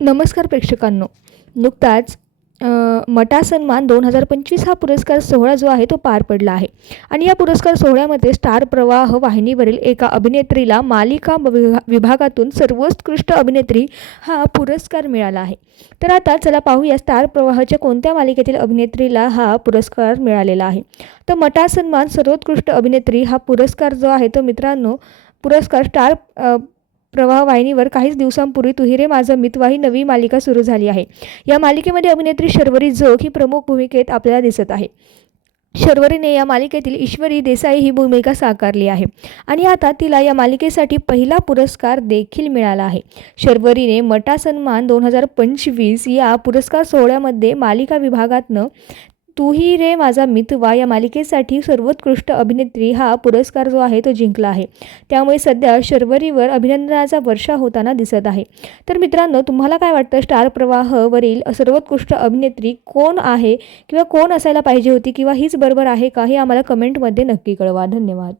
नमस्कार प्रेक्षकांनो. नुकताच मटा सन्मान दोन हजार पंचवीस हा पुरस्कार सोहळा जो आहे तो पार पडला आहे. आणि या पुरस्कार सोहळ्यामध्ये स्टार प्रवाह वाहिनीवरील एका अभिनेत्रीला मालिका विभा- विभागातून सर्वोत्कृष्ट अभिनेत्री हा पुरस्कार मिळाला आहे. तर आता चला पाहूया स्टार प्रवाहाच्या कोणत्या मालिकेतील अभिनेत्रीला हा पुरस्कार मिळालेला आहे. तर मटा सन्मान सर्वोत्कृष्ट अभिनेत्री हा पुरस्कार जो आहे तो मित्रांनो पुरस्कार स्टार प्रवाह वाहिनीवर काहीच दिवसांपूर्वी तुहिरे माझं मितवा ही नवी मालिका सुरू झाली आहे. या मालिकेमध्ये अभिनेत्री शर्वरी जोग ही प्रमुख भूमिकेत आपल्याला दिसत आहे. शर्वरीने या मालिकेतील ईश्वरी देसाई ही भूमिका साकारली आहे आणि आता तिला या मालिकेसाठी पहिला पुरस्कार देखील मिळाला आहे. शर्वरीने मटा सन्मान दोन हजार पंचवीस या पुरस्कार सोहळ्यामध्ये मालिका विभागातनं तूही रे माझा मितवा या मालिकेसाठी सर्वोत्कृष्ट अभिनेत्री हा पुरस्कार जो आहे तो जिंकला आहे. त्यामुळे सध्या शर्वरीवर अभिनंदनाचा वर्षा होताना दिसत आहे. तर मित्रांनो तुम्हाला काय वाटतं? स्टार प्रवाहवरील सर्वोत्कृष्ट अभिनेत्री कोण आहे? किंवा कोण असायला पाहिजे होती? किंवा हीच बरोबर आहे का? हे आम्हाला कमेंटमध्ये नक्की कळवा. धन्यवाद.